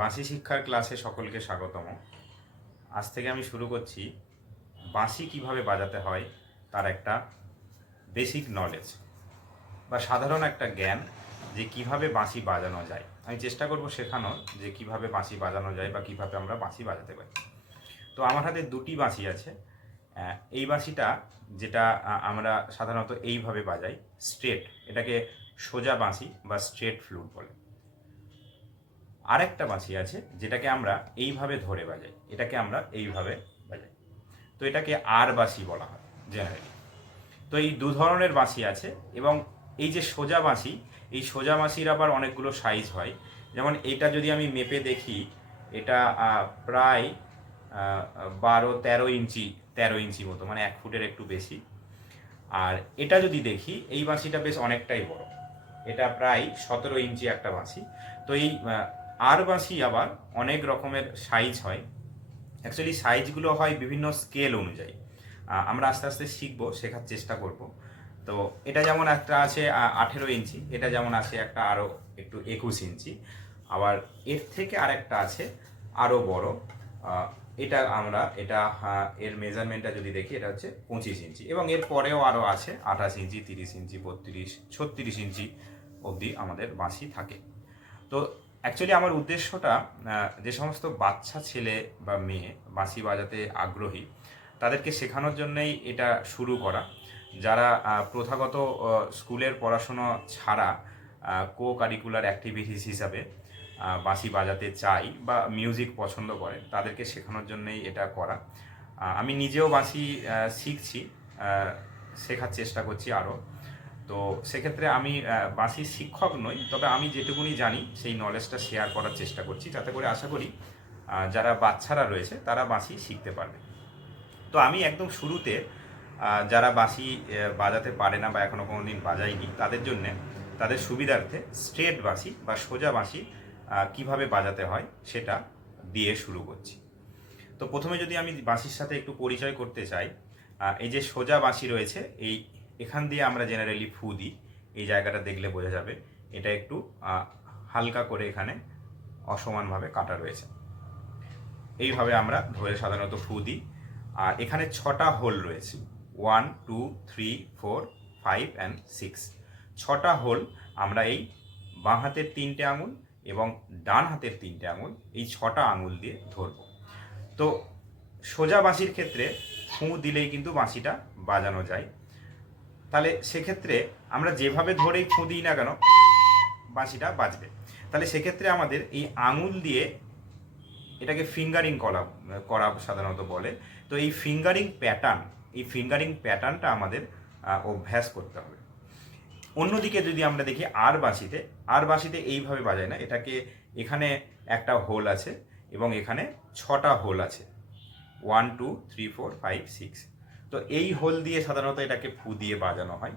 বাঁশি শিক্ষার ক্লাসে সকলকে স্বাগতম। আজ থেকে আমি শুরু করছি বাঁশি কিভাবে বাজাতে হয় তার একটা বেসিক নলেজ বা সাধারণ একটা জ্ঞান, যে কিভাবে বাঁশি বাজানো যায়। আমি চেষ্টা করব শেখানোর যে কিভাবে বাঁশি বাজানো যায় বা কিভাবে আমরা বাঁশি বাজাতে পারি। তো আমার হাতে দুটি বাঁশি আছে। এই বাঁশিটা যেটা আমরা সাধারণত এইভাবে বাজাই, স্ট্রেট, এটাকে সোজা বাঁশি বা স্ট্রেট ফ্লুট বলে। আরেকটা বাঁশি আছে যেটাকে আমরা এইভাবে ধরে বাজাই, এটাকে আমরা এইভাবে বাজাই, তো এটাকে আর বাঁশি বলা হয় জেনারেলি। তো এই দু ধরনের বাঁশি আছে, এবং এই যে সোজা বাঁশি, এই সোজা বাঁশির আবার অনেকগুলো সাইজ হয়। যেমন এটা যদি আমি মেপে দেখি, এটা প্রায় 12-13 ইঞ্চি, 13 ইঞ্চি মতো, মানে 1 ফুটের একটু বেশি। আর এটা যদি দেখি, এই বাঁশিটা বেশ অনেকটাই বড়, এটা প্রায় 17 ইঞ্চি একটা বাঁশি। তো এই আর বাঁশি আবার অনেক রকমের সাইজ হয়। অ্যাকচুয়ালি সাইজগুলো হয় বিভিন্ন স্কেল অনুযায়ী। আমরা আস্তে আস্তে শিখবো, শেখার চেষ্টা করব। তো এটা যেমন একটা আছে 18 ইঞ্চি, এটা যেমন আছে একটা আরও একটু 21 ইঞ্চি। আবার এর থেকে আরেকটা আছে আরও বড়, এটা এর মেজারমেন্টটা যদি দেখি, এটা হচ্ছে 25 ইঞ্চি, এবং এর পরেও আরও আছে 28 ইঞ্চি, 30 ইঞ্চি, 32, 36 ইঞ্চি অবধি আমাদের বাঁশি থাকে। তো অ্যাকচুয়ালি আমার উদ্দেশ্যটা যে সমস্ত বাচ্চা ছেলে বা মেয়ে বাঁশি বাজাতে আগ্রহী, তাদেরকে শেখানোর জন্যই এটা শুরু করা। যারা প্রথাগত স্কুলের পড়াশুনো ছাড়া কো কারিকুলার অ্যাক্টিভিটিস হিসাবে বাঁশি বাজাতে চাই বা মিউজিক পছন্দ করে, তাদেরকে শেখানোর জন্যই এটা করা। আমি নিজেও বাঁশি শিখছি, শেখার চেষ্টা করছি আরও। তো সেক্ষেত্রে আমি বাঁশির শিক্ষক নই, তবে আমি যেটুকুনি জানি সেই নলেজটা শেয়ার করার চেষ্টা করছি, যাতে করে আশা করি যারা বাচ্চারা রয়েছে তারা বাঁশি শিখতে পারবে। তো আমি একদম শুরুতে যারা বাঁশি বাজাতে পারে না বা এখনও কোনো দিন বাজায়নি, তাদের জন্যে, তাদের সুবিধার্থে স্ট্রেট বাঁশি বা সোজা বাঁশি কীভাবে বাজাতে হয় সেটা দিয়ে শুরু করছি। তো প্রথমে যদি আমি বাঁশির সাথে একটু পরিচয় করতে চাই, এই যে সোজা বাঁশি রয়েছে, এখান দিয়ে আমরা জেনারেলি ফু দিই। এই জায়গাটা দেখলে বোঝা যাবে এটা একটু হালকা করে এখানে অসমানভাবে কাটা রয়েছে। এইভাবে আমরা ধরে সাধারণত ফু দিই। আর এখানে 6টা হোল রয়েছে, 1, 2, 3, 4, 5 and 6। 6টা হোল আমরা এই বাঁ হাতের 3টে আঙুল এবং ডান হাতের 3টে আঙুল, এই 6টা আঙুল দিয়ে ধরব। তো সোজা বাঁশির ক্ষেত্রে ফু দিলেই কিন্তু বাঁশিটা বাজানো যায়। তাহলে সেক্ষেত্রে আমরা যেভাবে ধরেই ফু দিই না কেন, বাঁশিটা বাজবে। তাহলে সেক্ষেত্রে আমাদের এই আঙুল দিয়ে, এটাকে ফিঙ্গারিং করা সাধারণত বলে। তো এই ফিঙ্গারিং প্যাটার্নটা আমাদের অভ্যাস করতে হবে। অন্যদিকে যদি আমরা দেখি আর বাঁশিতে এইভাবে বাজায় না, এটাকে এখানে একটা হোল আছে এবং এখানে 6টা হোল আছে, 1, 2, 3, 4, 5, 6। তো এই হোল দিয়ে সাধারণত এটাকে ফু দিয়ে বাজানো হয়,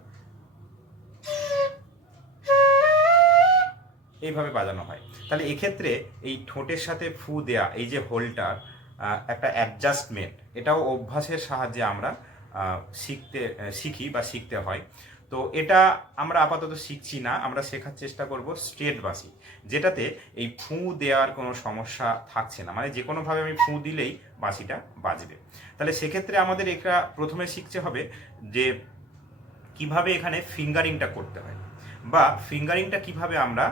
এইভাবে বাজানো হয়। তাহলে এক্ষেত্রে এই ঠোঁটের সাথে ফু দেয়া, এই যে হোলটার একটা অ্যাডজাস্টমেন্ট, এটাও অভ্যাসের সাহায্যে আমরা শিখতে হয়। তো এটা আমরা আপাতত শিখছি না, আমরা শেখার চেষ্টা করব স্ট্রেট বাঁশি, যেটাতে এই ফু দেওয়ার কোনো সমস্যা থাকছে না, মানে যে কোনোভাবে আমি ফু দিলেই বাঁশিটা বাজবে। তাহলে সেক্ষেত্রে আমাদের এটা প্রথমে শিখতে হবে যে কিভাবে এখানে ফিঙ্গারিংটা করতে হয়, বা ফিঙ্গারিংটা কিভাবে আমরা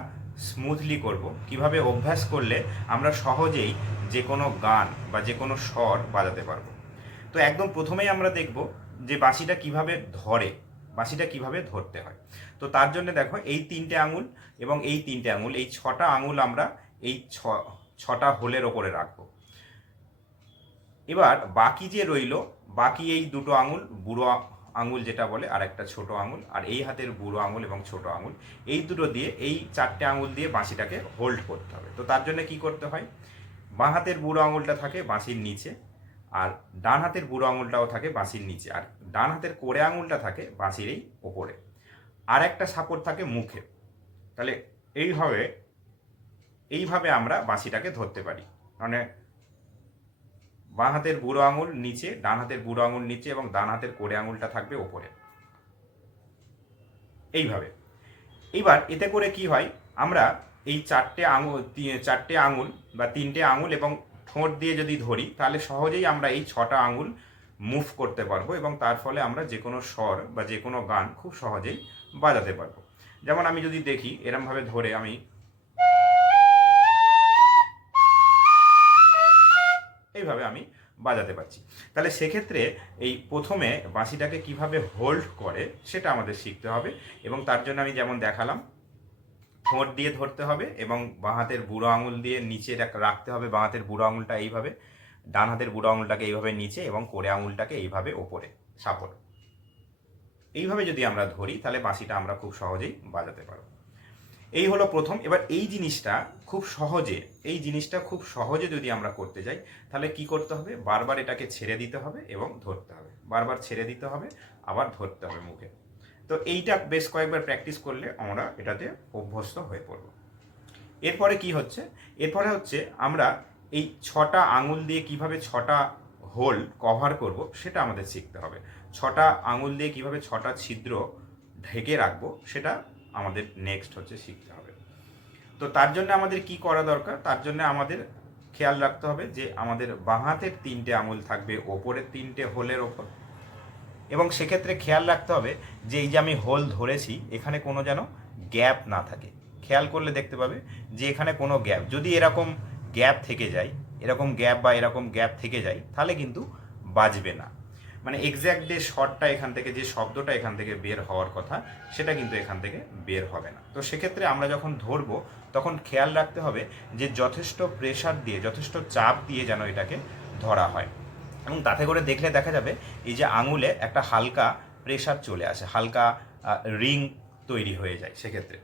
স্মুথলি করব, কিভাবে অভ্যাস করলে আমরা সহজেই যে কোনো গান বা যে কোনো স্বর বাজাতে পারবো। তো একদম প্রথমেই আমরা দেখব যে বাঁশিটা কিভাবে ধরতে হয়। তো তার জন্য দেখো, এই 3টে আঙুল এবং এই 3টে আঙুল, এই 6টা আঙুল আমরা এই 6টা হোলের ওপরে রাখবো। এবার বাকি যে রইল, বাকি এই দুটো আঙুল, বুড়ো আঙুল যেটা বলে, আর একটা ছোট আঙুল, আর এই হাতের বুড়ো আঙুল এবং ছোট আঙুল, এই দুটো দিয়ে, এই 4টে আঙুল দিয়ে বাঁশিটাকে হোল্ড করতে হবে। তো তার জন্য কি করতে হয়, বাঁ হাতের বুড়ো আঙুলটা থাকে বাঁশির নিচে, আর ডান হাতের বুড়ো আঙুলটাও থাকে বাঁশির নিচে, আর ডান হাতের কোড়ে আঙুলটা থাকে বাঁশির এই ওপরে, আর একটা সাপোর্ট থাকে মুখে। তাহলে এইভাবে আমরা বাঁশিটাকে ধরতে পারি, মানে বাঁ হাতের বুড়ো আঙুল নিচে, ডান হাতের বুড়ো আঙুল নিচে, এবং ডান হাতের কোড়ে আঙুলটা থাকবে ওপরে, এইভাবে। এইবার এতে করে কি হয়, আমরা এই চারটে আঙুল বা তিনটে আঙুল এবং ঠোঁট দিয়ে যদি ধরি তাহলে সহজেই আমরা এই 6টা আঙুল মুভ করতে পারবো এবং তার ফলে আমরা যে কোনো স্বর বা যে কোনো গান খুব সহজেই বাজাতে পারবো। যেমন আমি যদি দেখি এরমভাবে ধরে আমি এইভাবে আমি বাজাতে পারছি। তাহলে সেক্ষেত্রে এই প্রথমে বাঁশিটাকে কিভাবে হোল্ড করে সেটা আমাদের শিখতে হবে এবং তার জন্য আমি যেমন দেখালাম, ঠোঁট দিয়ে ধরতে হবে এবং বাঁ হাতের বুড়ো আঙুল দিয়ে নিচে রাখতে হবে, বাঁ হাতের বুড়ো আঙুলটা এইভাবে, ডান হাতের বুড়ো আঙুলটাকে এইভাবে নিচে এবং কোড়ে আঙুলটাকে এইভাবে ওপরে সাপোর্ট। এইভাবে যদি আমরা ধরি তাহলে বাঁশিটা আমরা খুব সহজেই বাজাতে পারবো। এই হলো প্রথম। এবার এই জিনিসটা খুব সহজে যদি আমরা করতে যাই তাহলে কি করতে হবে, বারবার এটাকে ছেড়ে দিতে হবে এবং ধরতে হবে, বারবার ছেড়ে দিতে হবে আবার ধরতে হবে মুখে। তো এইটা বেশ কয়েকবার প্র্যাকটিস করলে আমরা এটাতে অভ্যস্ত হয়ে পড়ব। এরপরে কি হচ্ছে, এরপরে হচ্ছে আমরা এই 6টা আঙুল দিয়ে কিভাবে 6টা হোল কভার করব সেটা আমাদের শিখতে হবে। 6টা আঙুল দিয়ে কিভাবে 6টা ছিদ্র ঢেকে রাখবো সেটা আমাদের নেক্সট হচ্ছে শিখতে হবে। তো তার জন্য আমাদের কি করা দরকার, তার জন্য আমাদের খেয়াল রাখতে হবে যে আমাদের বাঁ হাতের 3টে আঙুল থাকবে ওপরের 3টে হোলের ওপর এবং সেক্ষেত্রে খেয়াল রাখতে হবে যে এই যে আমি হোল ধরেছি এখানে কোনো যেন গ্যাপ না থাকে। খেয়াল করলে দেখতে পাবে যে এখানে কোনো গ্যাপ, যদি এরকম গ্যাপ থেকে যায়, এরকম গ্যাপ বা এরকম গ্যাপ থেকে যায় তাহলে কিন্তু বাজবে না। মানে এক্স্যাক্ট যে শটটা এখান থেকে, যে শব্দটা এখান থেকে বের হওয়ার কথা সেটা কিন্তু এখান থেকে বের হবে না। তো সেক্ষেত্রে আমরা যখন ধরবো তখন খেয়াল রাখতে হবে যে যথেষ্ট প্রেশার দিয়ে, যথেষ্ট চাপ দিয়ে যেন এটাকে ধরা হয় এবং তাতে করে দেখলে দেখা যাবে এই যে আঙুলে একটা হালকা প্রেশার চলে আসে, হালকা রিং তৈরি হয়ে যায় সেক্ষেত্রে।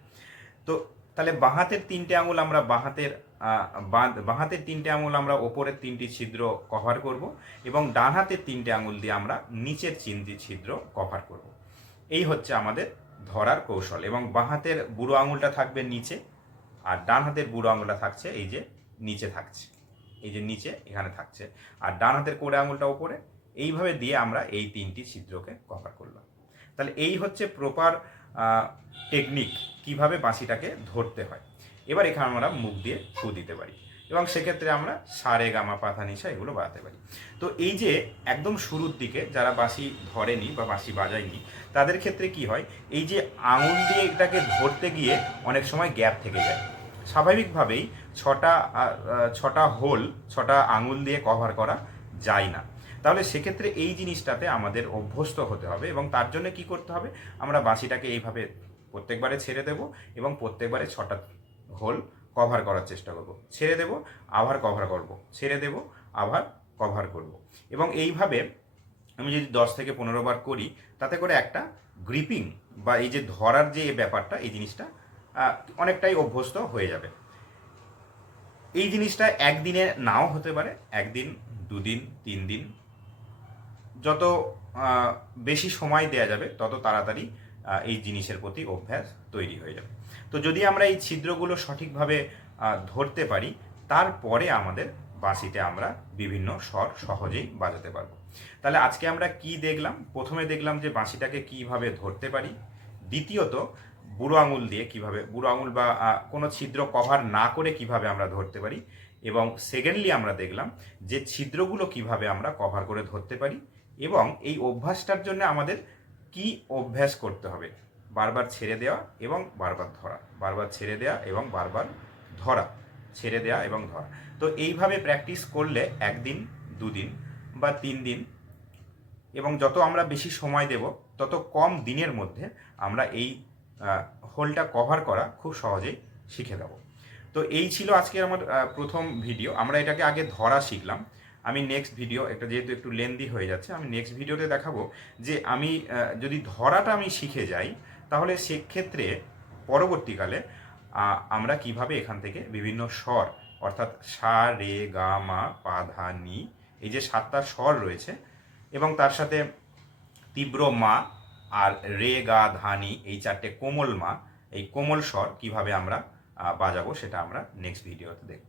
তো তাহলে বাঁ হাতের 3টে আঙুল আমরা বাঁ হাতের 3টে আঙুল আমরা ওপরের 3টি ছিদ্র কভার করব এবং ডান হাতের 3টে আঙুল দিয়ে আমরা নিচের 3টি ছিদ্র কভার করব। এই হচ্ছে আমাদের ধরার কৌশল এবং বাঁ হাতের বুড়ো আঙুলটা থাকবে নিচে আর ডান হাতের বুড়ো আঙুলটা থাকছে এই যে নিচে থাকছে, এই যে নিচে এখানে থাকছে, আর ডান হাতের কোড়ে আঙুলটা উপরে। এইভাবে দিয়ে আমরা এই 3টি ছিদ্রকে কভার করলাম। তাহলে এই হচ্ছে প্রপার টেকনিক কিভাবে বাঁশিটাকে ধরতে হয়। এবার এখানে আমরা মুখ দিয়ে ফু দিতে পারি এবং সেক্ষেত্রে আমরা সা রে গা মা পা ধা নি সা এগুলো বাজাতে পারি। তো এই যে একদম শুরুর দিকে যারা বাঁশি ধরেনি বা বাঁশি বাজায়নি তাদের ক্ষেত্রে কি হয়, এই যে আঙুল দিয়ে এটাকে ধরতে গিয়ে অনেক সময় গ্যাপ থেকে যায়। স্বাভাবিকভাবেই 6টা হোল 6টা আঙুল দিয়ে কভার করা যায় না। তাহলে সেক্ষেত্রে এই জিনিসটাতে আমাদের অভ্যস্ত হতে হবে এবং তার জন্য কি করতে হবে, আমরা বাঁশিটাকে এইভাবে প্রত্যেকবারে ছেড়ে দেব এবং প্রত্যেকবারে 6টা হোল কভার করার চেষ্টা করব। ছেড়ে দেব, আবার কভার করব, ছেড়ে দেব, আবার কভার করব এবং এইভাবে আমি যদি 10 থেকে 15 বার করি তাতে করে একটা গ্রিপিং বা এই যে ধরার যে ব্যাপারটা এই জিনিসটা অনেকটাই অভ্যস্ত হয়ে যাবে। এই জিনিসটা একদিনে নাও হতে পারে, 1 দিন 2 দিন 3 দিন, যত বেশি সময় দেয়া যাবে তত তাড়াতাড়ি এই জিনিসের প্রতি অভ্যাস তৈরি হয়ে যাবে। তো যদি আমরা এই ছিদ্রগুলো সঠিকভাবে ধরতে পারি তারপরে আমাদের বাঁশিতে আমরা বিভিন্ন স্বর সহজেই বাজাতে পারবো। তাহলে আজকে আমরা কি দেখলাম, প্রথমে দেখলাম যে বাঁশিটাকে কিভাবে ধরতে পারি, দ্বিতীয়ত বুড়ো আঙুল দিয়ে কিভাবে, বুড়ো আঙুল বা কোনো ছিদ্র কভার না করে কিভাবে আমরা ধরতে পারি, এবং সেকেন্ডলি আমরা দেখলাম যে ছিদ্রগুলো কিভাবে আমরা কভার করে ধরতে পারি এবং এই অভ্যাসটার জন্য আমাদের কি অভ্যাস করতে হবে, বারবার ছেড়ে দেওয়া এবং বারবার ধরা, বারবার ছেড়ে দেওয়া এবং বারবার ধরা, ছেড়ে দেওয়া এবং ধরা। তো এইভাবে প্র্যাকটিস করলে 1 দিন 2 দিন বা 3 দিন এবং যত আমরা বেশি সময় দেব তত কম দিনের মধ্যে আমরা এই হোলটা কভার করা খুব সহজেই শিখে দেব। তো এই ছিল আজকে আমার প্রথম ভিডিও। আমরা এটাকে আগে ধরা শিখলাম। আমি নেক্সট ভিডিও, এটা যেহেতু একটু লেন্দি হয়ে যাচ্ছে, আমি নেক্সট ভিডিওতে দেখাবো যে আমি যদি ধরাটা আমি শিখে যাই তাহলে সেক্ষেত্রে পরবর্তীকালে আমরা কিভাবে এখান থেকে বিভিন্ন স্বর অর্থাৎ সা রে গা মা পা ধা নি এই যে 7টা স্বর রয়েছে এবং তার সাথে তীব্র মা আর রে গা ধা নি এই 4টে কোমল মা, এই কোমল স্বর কিভাবে আমরা বাজাবো সেটা আমরা নেক্সট ভিডিওতে দেখব।